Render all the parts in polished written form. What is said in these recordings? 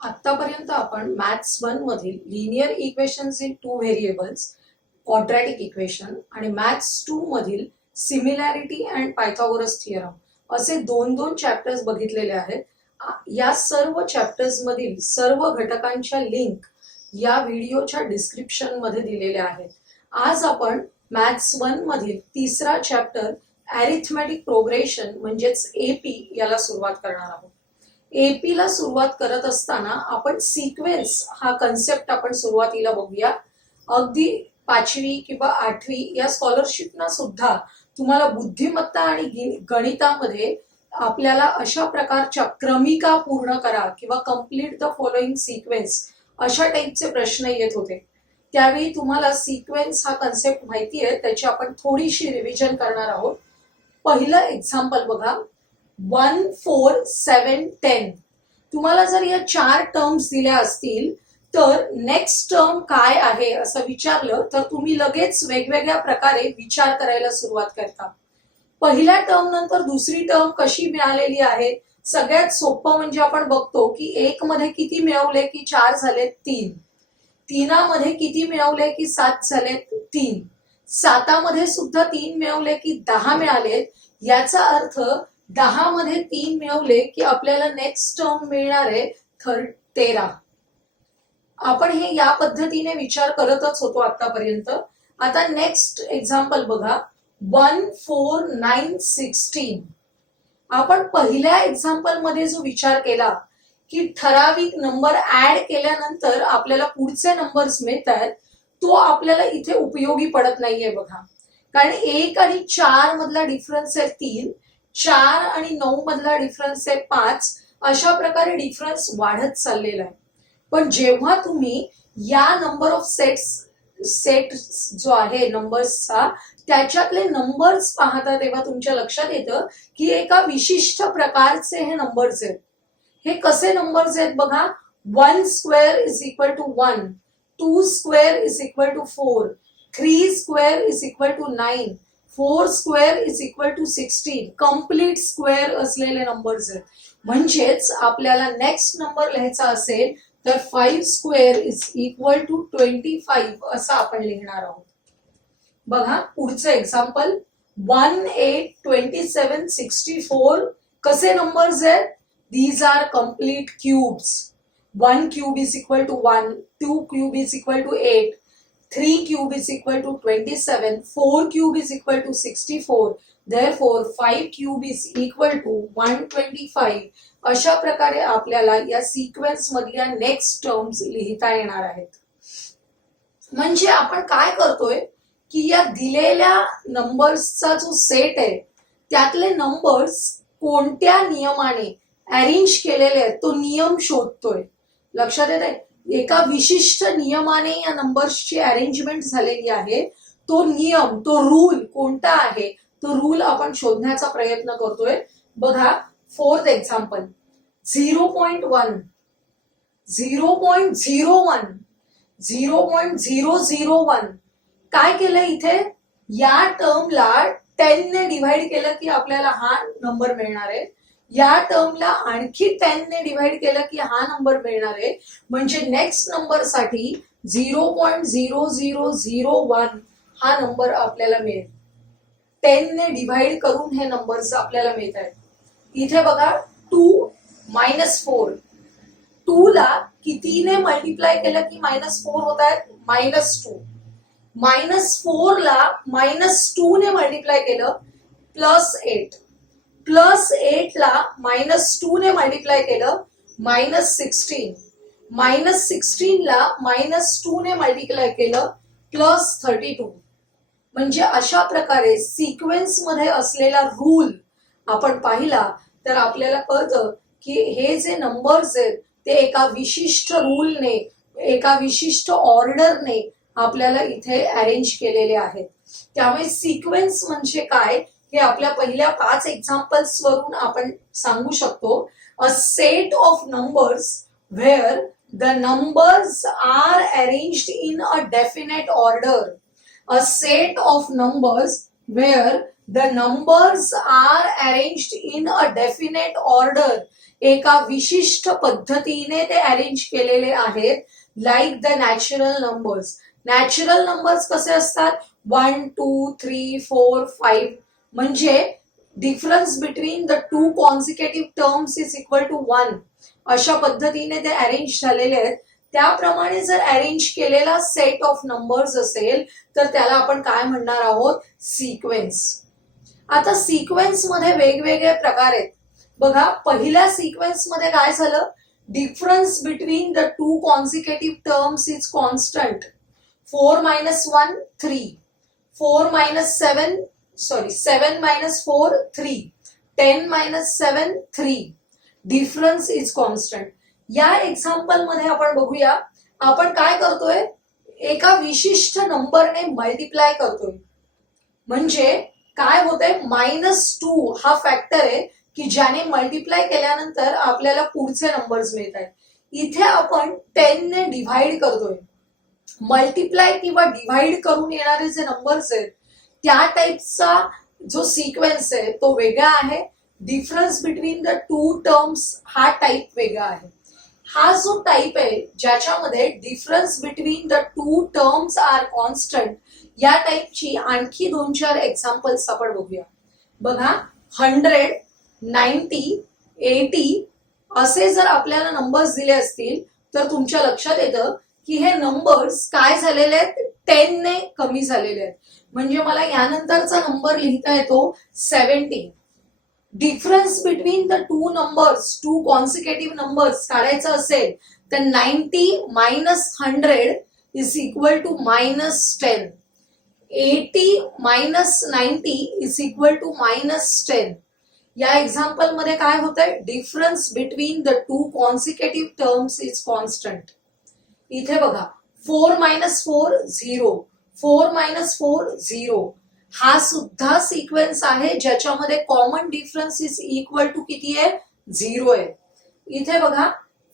आतापर्यंत आपण मॅथ्स 1 मधील linear equations in two variables, quadratic equation आणि मॅथ्स 2 मधील सिमिलॅरिटी अँड पायथागोरस थिअरम असे दोन दोन चॅप्टर्स बघितलेले आहेत. या सर्व चॅप्टर्स मधील सर्व घटकांच्या लिंक या व्हिडिओच्या डिस्क्रिप्शन मध्ये दिलेल्या आहेत. आज आपण मॅथ्स 1 मधील तिसरा चॅप्टर अरिथमेटिक प्रोग्रेशन म्हणजेच एपी याला सुरुवात करणार आहोत. एपी ला सुरुवात करत असताना आपण सिक्वेन्स हा कन्सेप्ट आपण सुरुवातीला बघूया. अगदी 5वी किंवा 8वी या स्कॉलरशिपना सुद्धा तुम्हाला बुद्धिमत्ता आणि गणितामध्ये आपल्याला अशा प्रकारच्या क्रमिका पूर्ण करा किंवा कम्प्लीट द फॉलोइंग सिक्वेन्स अशा टाईपचे प्रश्न येत होते. त्यावेळी तुम्हाला सिक्वेन्स हा कन्सेप्ट माहिती आहे, त्याची आपण थोडीशी रिव्हिजन करणार आहोत. पहिलं एक्झाम्पल बघा, 1, 4, 7, 10. तुम्हाला जर या 4 टर्म्स दिल्या असतील तर नेक्स्ट टर्म काय आहे असं विचारलं तर तुम्ही लगेच वेगवेगळ्या प्रकारे विचार करायला सुरुवात करता. पहिल्या टर्म नंतर दुसरी टर्म कशी मिळालेली आहे? सगळ्यात सोपं म्हणजे आपण बघतो की 1 मध्ये किती मिळवले की 4 झाले 3, 3 मध्ये किती मिळवले की 7 झाले 3, 7 मध्ये सुद्धा 3 मिळवले की 10 मिळाले. याचा अर्थ 10 मध्ये 3 मिळवले की आपल्याला नेक्स्ट टर्म मिळणार आहे 13. आपण हे या पद्धतीने विचार करतच होतो आतापर्यंत. आता नेक्स्ट एक्झाम्पल बघा, 1, 4, 9, 16. आपण पहिल्या एक्झाम्पल मध्ये जो विचार केला की ठराविक नंबर ऍड केल्यानंतर आपल्याला पुढचे नंबर्स मिळतात, तो आपल्याला इथे उपयोगी पडत नाहीये बघा. कारण 1 आणि 4 मधला डिफरन्स आहे 3, 4 आणि 9 मधला डिफरन्स आहे 5. अशा प्रकारे डिफरन्स वाढत चाललेला आहे. पण जेव्हा तुम्ही या नंबर ऑफ सेट जो आहे नंबर्सचा त्याच्यातले नंबर्स पाहता तेव्हा तुमच्या लक्षात येतं की एका विशिष्ट प्रकारचे हे नंबर्स आहेत. हे कसे नंबर्स आहेत बघा, 1 square is equal to 1, 2 square is equal to 4, 3 square is equal to 9, 4 square is equal to 16. Complete square असलेले नंबर्स आहेत. म्हणजेच आपल्याला नेक्स्ट नंबर लिहायचा असेल तर 5 स्क्वेअर इज इक्वल टू 25 असं आपण लिहिणार आहोत. बघा पुढचं एक्झाम्पल, 1, 8, 27, 64. कसे नंबर्स आहेत? These are complete cubes. 1 cube is equal to 1, 2 cube is equal to 8, 3 cube is equal to 27, 4 cube is equal to 64, therefore 5 cube is equal to 125. अशा प्रकारे आपल्याला या सिक्वेन्स मधल्या नेक्स्ट टर्म्स लिहिता येणार आहेत. म्हणजे आपण काय करतोय की या दिलेल्या नंबर्सचा जो सेट आहे त्यातले नंबर्स कोणत्या नियमाने अरेंज केलेले आहेत तो नियम शोधतोय. लक्षात येत आहे? एका विशिष्ट नियमाने या नंबर्सची अरेंजमेंट झालेली आहे. तो नियम, तो रूल कोणता आहे, तो रूल आपण शोधण्याचा प्रयत्न करतोय. बघा फोर्थ एक्झाम्पल, 0.1, 0.01, 0.001. काय केलं इथे? या टर्मला 10 ने डिव्हाइड केलं की आपल्याला हा नंबर मिळणार आहे. या टर्मला आणखी 10 ने डिव्हाइड केलं की हा नंबर मिळणार आहे. म्हणजे नेक्स्ट नंबर साठी 0.0001 हा नंबर आपल्याला मिळेल. 10 ने डिव्हाइड करून हे नंबर्स आपल्याला मिळत आहेत. इथे बघा 2 -4. 2 ला कितीने मल्टिप्लाय केलं की -4 होत आहेत? -2. -4 ला -2 ने मल्टिप्लाय केलं +8. +8 ला -2 ने मल्टिप्लाय केलं -16. -16 ला -2 ने मल्टिप्लाय केलं +32. म्हणजे अशा प्रकारे सिक्वेन्स मध्ये असलेला रूल आपण पाहिला तर आपल्याला कळतं की हे जे नंबर्स आहेत ते एका विशिष्ट रूलने, एका विशिष्ट ऑर्डरने आपल्याला इथे अरेंज केलेले आहेत. त्यामुळे सिक्वेन्स म्हणजे काय हे आपल्या पहिल्या 5 एक्झाम्पल्स वरून आपण सांगू शकतो. A set of numbers where the numbers are arranged in a definite order. A set of numbers where the numbers are arranged in a definite order एका विशिष्ट पद्धतीने ते अरेंज केलेले आहेत, like the natural numbers. Natural numbers कसे असतात? 1 2 3 4 5 म्हणजे difference between the two consecutive terms is equal to 1. अशा पद्धतीने ते अरेंज झालेले आहेत. त्याप्रमाणे जर अरेंज केलेला सेट ऑफ नंबर्स असेल तर त्याला आपण काय म्हणणार आहोत? सिक्वेन्स. आता सिक्वेन्स मध्ये वेगवेगळे प्रकार आहेत बघा. पहिल्या सिक्वेन्स मध्ये काय झालं? Difference between the two consecutive terms is constant. 4 minus 1 3, 4 minus 7 7 minus 4 3, 10 minus 7 3. Difference is constant. या एक्झाम्पल मध्ये आपण बघूया, आपण काय करतोय? एका विशिष्ट नंबरने मल्टिप्लाय करतोय. म्हणजे काय होतंय? -2 हा फॅक्टर आहे की ज्याने मल्टिप्लाय केल्यानंतर आपल्याला पुढचे नंबर्स मिळत आहेत. इथे आपण 10 ने डिव्हाइड करतोय. मल्टिप्लाय किंवा डिव्हाइड करून येणारे जे नंबर्स आहेत त्या टाइपचा जो सिक्वेन्स आहे तो वेगळा आहे. Difference between the two terms हा टाइप वेगळा आहे. हा जो टाइप आहे ज्याच्यामध्ये difference between the two terms are constant, या टाइपची आणखी 2-4 एक्झाम्पल्स आपण बघूया. बघा, 100 90 80 असे जर आपल्याला नंबर्स दिले असतील तर तुमच्या लक्षात येतं की हे नंबर्स काय झालेले आहेत? 10 ने कमी झालेले आहेत. म्हणजे मला यानंतरचा नंबर लिहिता येतो 70. Difference between the two numbers, two consecutive numbers काढायचं असेल तर 90 minus 100 is equal to -10. 80 minus 90 is equal to -10. या एक्झाम्पल मध्ये काय होतंय? Difference between the two consecutive terms is constant. इथे बघा, 4 minus 4 0, 4 minus 4 0. हा सुद्धा सिक्वेन्स आहे ज्याच्यामध्ये common difference is equal to किती आहे? 0 आहे. इथे बघा,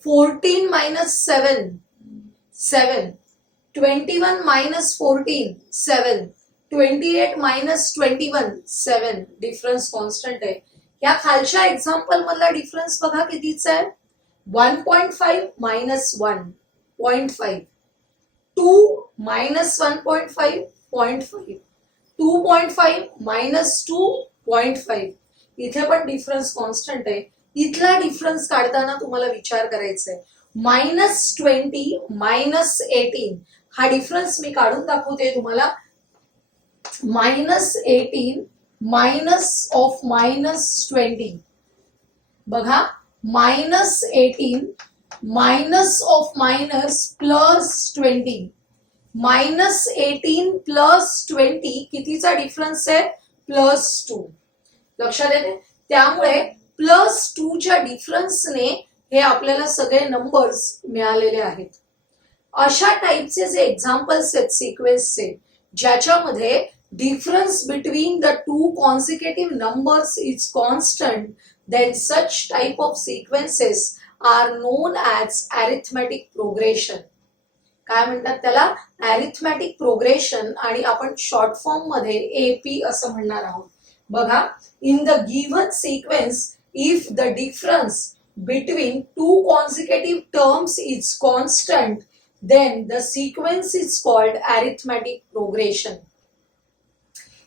14 minus 7 7, 21 minus 14 7, 28 minus 21 7. Difference constant आहे. या खालच्या एक्झाम्पल मधला डिफरन्स बघा कितीचा आहे? 1.5 minus 1.5, 2 minus 1.5 0.5, 2.5 minus 2.5. इथे पण डिफरन्स कॉन्स्टंट आहे. इथला डिफरन्स काढताना तुम्हाला विचार करायचा आहे. -20 -18 हा डिफरन्स मी काढून दाखवते तुम्हाला. -18 मायनस ऑफ -20. बघा, -18 मायनस ऑफ मायनस +20. -18 +20 कितीचा डिफरन्स आहे? +2. लक्षात येते? त्यामुळे +2च्या डिफरन्सने हे आपल्याला सगळे नंबर्स मिळालेले आहेत. अशा टाइपचे जे एक्झाम्पल्स आहेत सिक्वेन्सचे ज्याच्यामध्ये difference between the two consecutive numbers is constant, then such type of sequences are known as arithmetic progression. काय म्हणतात त्याला? अरिथमॅटिक प्रोग्रेशन, आणि आपण शॉर्ट फॉर्म मध्ये AP असं म्हणणार आहोत. बघा, in the given sequence if the difference between two consecutive terms is constant, then the sequence is called arithmetic progression.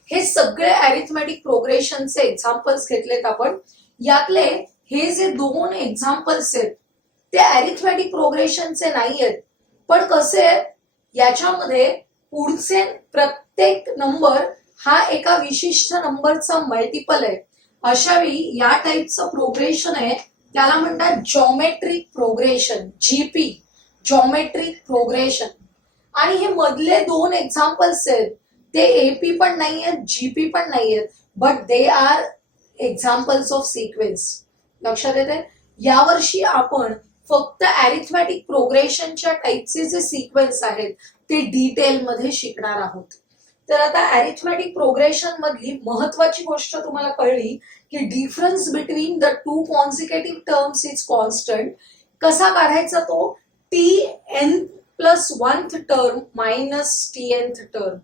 हे सगळे अरिथमॅटिक प्रोग्रेशनचे एक्झाम्पल्स घेतलेत आपण. यातले हे जे 2 एक्झाम्पल्स आहेत ते अरिथमॅटिक प्रोग्रेशनचे नाही आहेत, पण कसे आहेत? याच्यामध्ये पुढचे प्रत्येक नंबर हा एका विशिष्ट नंबरचा मल्टिपल आहे. अशावेळी या टाइपचं प्रोग्रेशन आहे त्याला म्हणतात geometric progression, GP, geometric progression. आणि हे मधले 2 एक्झाम्पल्स आहेत ते AP पण नाही आहेत, GP पण नाही आहेत, but they are examples of sequence. लक्षात येते? यावर्षी आपण फक्त अरिथमॅटिक प्रोग्रेशनच्या टाइपचे जे सिक्वेन्स आहेत ते डिटेल मध्ये शिकणार आहोत. तर आता अरिथमॅटिक प्रोग्रेशन मधली महत्वाची गोष्ट तुम्हाला कळली की difference between the two consecutive terms is constant. कसा काढायचा तो? Tn+1th term minus Tnth term.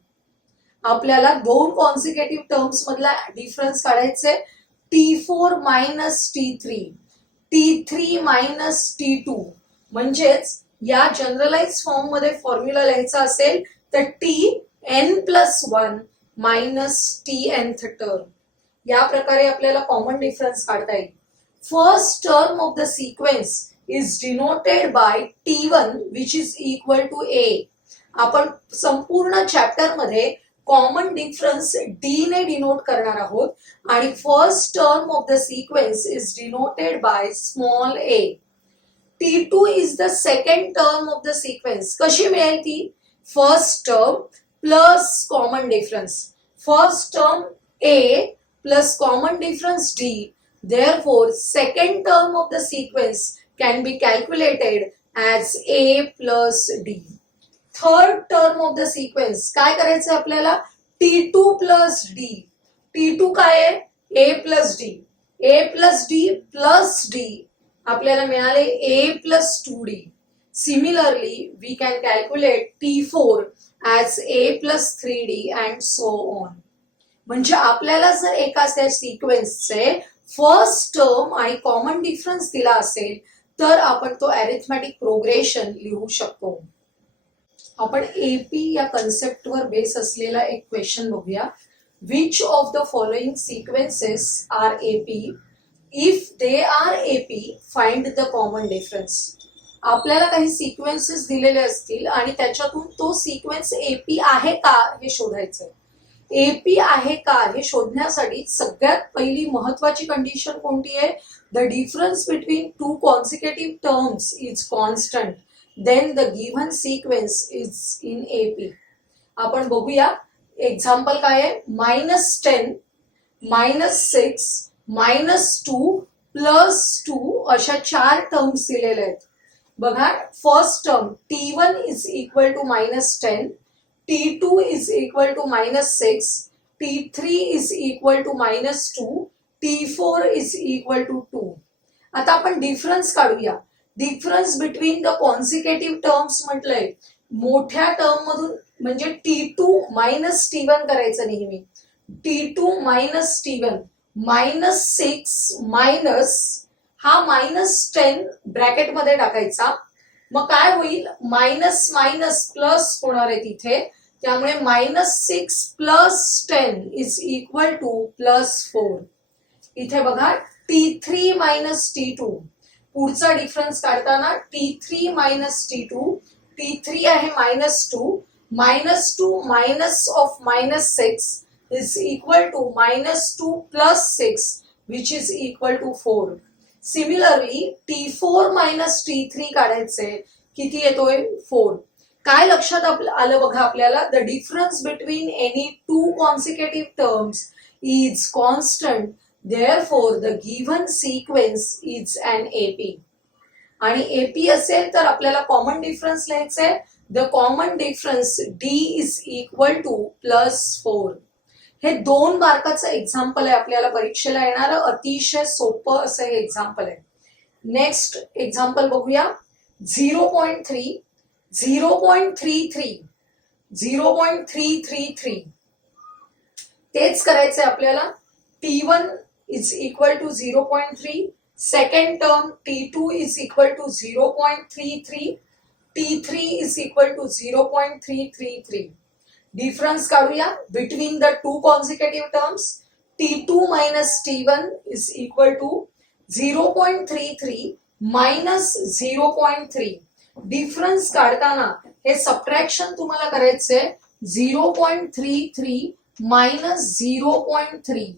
आपल्याला 2 कॉन्सिक्युटिव्ह टर्म्स मधला डिफरन्स काढायचे. T4 - T3, T3 minus T2, म्हणजेच या जनरलाइज फॉर्म मध्ये फॉर्म्युला लिहायचा असेल तर Tn+1 मायनस Tnth टर्म. या प्रकारे आपल्याला कॉमन डिफरन्स काढता येईल. First term of the sequence is denoted by T1 which is equal to A. आपण संपूर्ण चॅप्टर मध्ये कॉमन डिफरन्स डी ने डिनोट करणार आहोत आणि first term of the sequence is denoted by small a. T2 is the second term of the sequence. कशी मिळेल ती? First term plus common difference. First term a plus common difference d. Therefore, second term of the sequence can be calculated as a plus d. Third term of the sequence काय करायचं आपल्याला? T2 plus D. T2 काय आहे? A plus D. A plus D plus D आपल्याला मिळाले A plus 2d. Similarly we can calculate T4 as A plus 3d and so on. म्हणजे आपल्याला जर एका त्या सिक्वेन्सचे फर्स्ट टर्म आणि कॉमन डिफरन्स दिला असेल तर आपण तो अरिथमॅटिक प्रोग्रेशन लिहू शकतो. आपण एपी या कन्सेप्टवर बेस असलेला एक क्वेश्चन बघूया. Which of the following sequences are AP? If they are AP find the common difference. आपल्याला काही सिक्वेन्सेस दिलेले असतील आणि त्याच्यातून तो सिक्वेन्स एपी आहे का हे शोधायचं. एपी आहे का हे शोधण्यासाठी सगळ्यात पहिली महत्वाची कंडिशन कोणती आहे? The difference between two consecutive terms is constant. then the given sequence is in AP. आपण बघूया एक्झाम्पल काय आहे. -10, -6, -2 प्लस 2 अशा 4 टर्म्स दिलेल्या आहेत. बघा first term T1 is equal to -10, T2 is equal to -6, T3 is equal to -2, T4 is equal to 2. आता आपण डिफरन्स काढूया. Difference between the consecutive terms म्हटलंय. मोठ्या टर्म मधून म्हणजे T2 मायनस T1 करायचं नेहमी. T2 मायनस T1 -6 मायनस हा -10 ब्रॅकेट मध्ये टाकायचा. मग काय होईल? मायनस मायनस प्लस होणार आहे तिथे. त्यामुळे -6 प्लस 10 इज इक्वल टू +4. इथे बघा T3 मायनस T2. पुढचा डिफरन्स काढताना T3 मायनस T2. T3 आहे -2. -2 minus of -6 is equal to -2 plus 6 which is equal to 4. Similarly T4 minus T3 काढायचे. किती येतोय? 4. काय लक्षात आलं बघा आपल्याला? The difference between any two consecutive terms is constant. Therefore, the given sequence is an AP. आणि AP असेल तर आपल्याला कॉमन डिफरन्स लिहायचंय. The common difference D is equal to +4. हे 2 मार्काचं एक्झाम्पल आहे. आपल्याला परीक्षेला येणारं अतिशय सोपं असं हे एक्झाम्पल आहे. नेक्स्ट एक्झाम्पल बघूया. 0.3, 0.33, 0.333 तेच करायचंय आपल्याला. T1 is equal to 0.3, second term T2 is equal to 0.33, T3 is equal to 0.333. Difference काढूया between the two consecutive terms. T2 minus T1 is equal to 0.33 minus 0.3. Difference काढताना हे subtraction तुम्हाला करायचंय. 0.33 minus 0.3.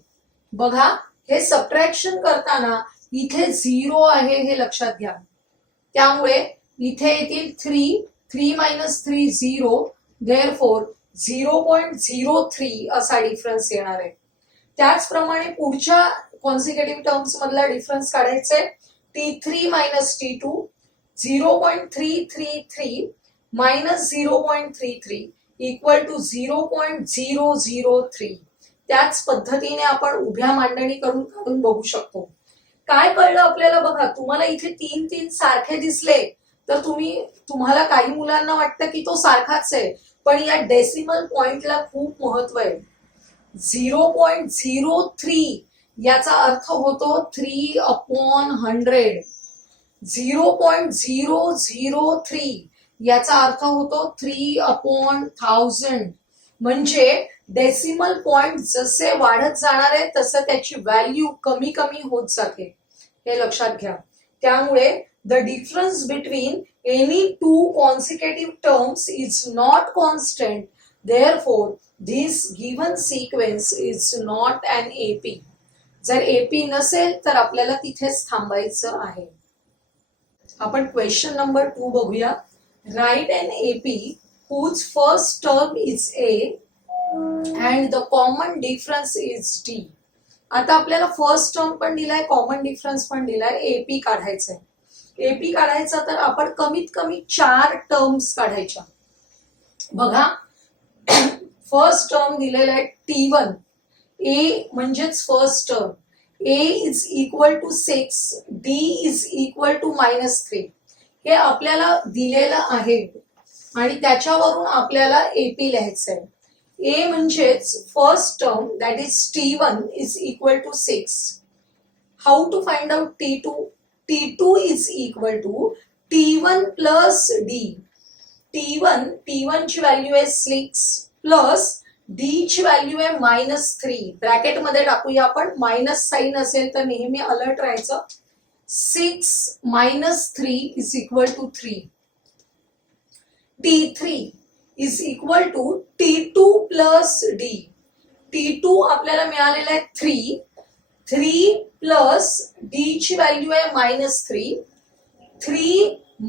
बघा हे सबट्रॅक्शन करताना इथे 0 आहे हे लक्षात घ्या. त्यामुळे इथे येतील 3 मायनस 3 0. Therefore 0.03 असा डिफरन्स येणार आहे. त्याचप्रमाणे पुढच्या कॉन्सिक्युटिव्ह टर्म्स मधला डिफरन्स काढायचे. T3 minus T2 0.333 minus 0.33 equal to 0.003. त्याच पद्धतीने आपण उभ्या मांडणी करून काढून बघू शकतो. काय कळलं आपल्याला बघा. तुम्हाला इथे 3 सारखे दिसले तर तुम्हाला काही मुलांना वाटतं की तो सारखाच आहे. पण या डेसिमल पॉइंटला खूप महत्व आहे. 0.03 याचा अर्थ होतो 3/100. 0.003 याचा अर्थ होतो 3/1000. म्हणजे डेसिमल पॉइंट जसे वाढत जाणार आहे तसं त्याची व्हॅल्यू कमी कमी होत जाते, हे लक्षात घ्या. त्यामुळे the difference between any two consecutive terms is not constant, therefore this given sequence is not an AP. जर एपी नसेल तर आपल्याला तिथेच थांबायचं आहे. आपण क्वेश्चन नंबर 2 बघूया. Write an AP whose first term is A and the common difference is D. आता आपल्याला फर्स्ट टर्म पण दिलाय, कॉमन डिफरन्स पण दिलाय, एपी काढायचंय. एपी काढायचा तर आपण कमीत कमी 4 टर्म्स काढायच्या. बघा, फर्स्ट टर्म दिलेला आहे T1. ए म्हणजेच first term. A is equal to 6, D is equal to -3. हे आपल्याला दिलेलं आहे आणि त्याच्यावरून आपल्याला एपी लिहायचंय. ए म्हणजेच first term that is T1 is equal to 6. How to find out T2? T2 is equal to T1 plus D. T1 ची व्हॅल्यू आहे 6 प्लस D ची व्हॅल्यू आहे -3. ब्रॅकेट मध्ये टाकूया आपण, मायनस साइन असेल तर नेहमी अलर्ट राहायचं. 6 - 3 is equal to 3. T3 is equal to T2 plus D. T2 आपल्याला मिळालेला आहे 3. 3 प्लस D ची व्हॅल्यू आहे -3. 3 -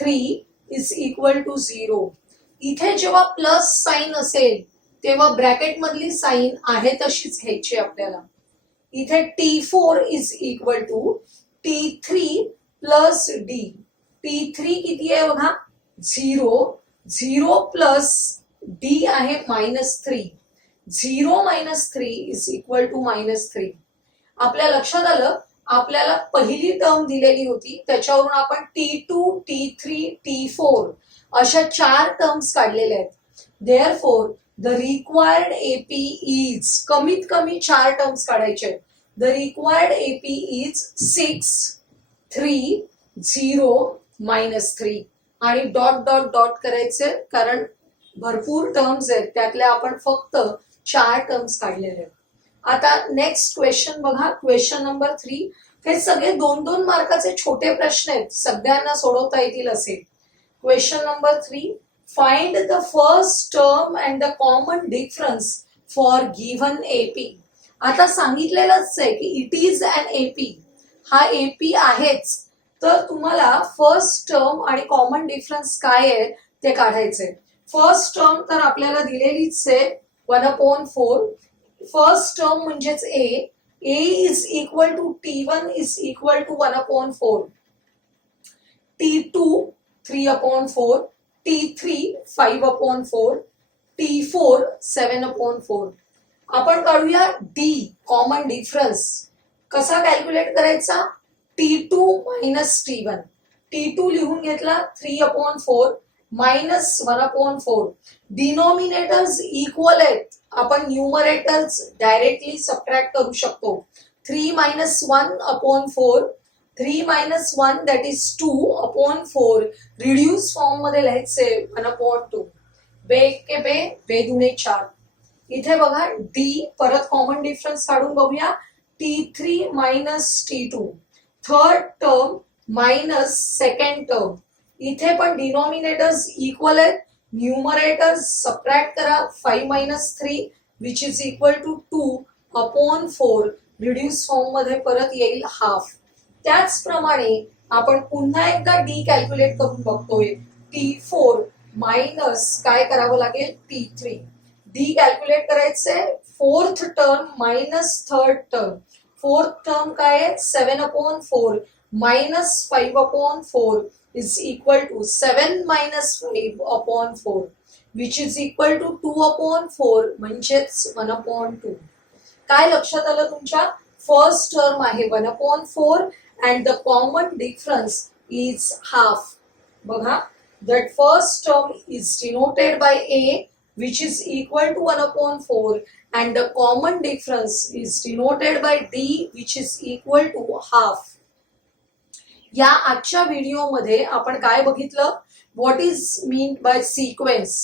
3 इज इक्वल टू 0. इथे जेव्हा प्लस साइन असेल तेव्हा ब्रॅकेट मधली साइन आहे तशीच घ्यायची आपल्याला. इथे T4 is equal to T3 plus D. T3 किती आहे बघा, 0. 0 प्लस D आहे -3. 0 - 3 इज इक्वल टू -3. आपल्या लक्षात आलं, आपल्याला पहिली टर्म दिलेली होती त्याच्यावरून आपण T2, T3, T4 अशा 4 टर्म्स काढलेल्या आहेत. Therefore the required AP is, कमीत कमी 4 टर्म्स काढायचे. द रिक्वायर्ड एपी इज 6, 3, 0, -3 आणि डॉट डॉट डॉट करायचे, कारण भरपूर टर्म्स आहेत त्यातल्या आपण फक्त 4 टर्म्स काढलेले आहेत. आता नेक्स्ट क्वेश्चन बघा, क्वेश्चन नंबर 3. हे सगळे 2-2 मार्काचे छोटे प्रश्न आहेत, सगळ्यांना सोडवता येतील असे. Question number 3. Find the first term and the common difference for given AP. आता सांगितलेलंच आहे की इट इज अन एपी. हा एपी आहेच, तर तुम्हाला फर्स्ट टर्म आणि कॉमन डिफरन्स काय आहे ते काढायचंय. फर्स्ट टर्म तर आपल्याला दिलेलीच आहे 1/4. फर्स्ट टर्म म्हणजेच ए. A is equal to T1 is equal to 1/4. T2 3/4. T3 5/4. T4 7/4. आपण काढूया D, कॉमन डिफरन्स. कसा कॅल्क्युलेट करायचा? T2 - T1. T2 लिहून घेतला 3/4 -1/4. डिनॉमिनेटर्स इक्वल आहेत, आपण न्यूमरेटर्स डायरेक्टली सबट्रॅक्ट करू शकतो. 3 - 1/4. 3 - 1 दॅट इज 2/4. रिड्यूस फॉर्म मध्ये लिहायचे 1/2. बे के बे, बे दुने 4. इथे बघा D, परत कॉमन डिफरन्स काढून बघूया. T3 - T2. Third term minus second term. इथे पण डिनॉमिनेटर्स इक्वल आहेत, न्यूमरेटर्स सबट्रॅक्ट करा. 5 - 3 which is equal to 2/4. Reduce form मध्ये परत येईल हाफ. त्याचप्रमाणे आपण पुन्हा एकदा D कॅल्क्युलेट करून बघतोय. T4 मायनस काय करावं लागेल, T3. D कॅल्क्युलेट करायचंय. Fourth term minus third term. Fourth term काय आहे, 7/4 - 5/4 is equal to 7 - 5/4 which is equal to 2/4 म्हणजेच 1/2. काय लक्षात आलं तुमच्या? फर्स्ट टर्म आहे 1/4 and the common difference is half. बघा, that first term is denoted by A, which is equal to 1/4 and the common difference is denoted by d which is equal to half. या आजच्या व्हिडिओमध्ये आपण काय बघितलं, what is mean by sequence.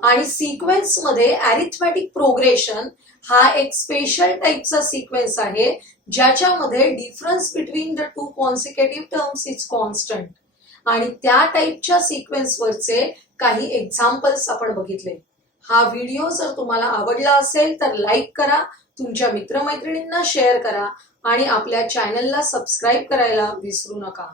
आणि sequence मध्ये arithmetic progression हा एक स्पेशल टाईपचा सिक्वेन्स आहे ज्याच्यामध्ये difference between the two consecutive terms is constant. आणि त्या टाईपच्या सिक्वेन्सवरचे काही एक्झाम्पल्स आपण बघितले. हा व्हिडिओ जर तुम्हाला आवडला असेल तर लाईक करा, तुमच्या मित्रमैत्रिणींना शेअर करा आणि आपल्या चॅनलला सबस्क्राईब करायला विसरू नका.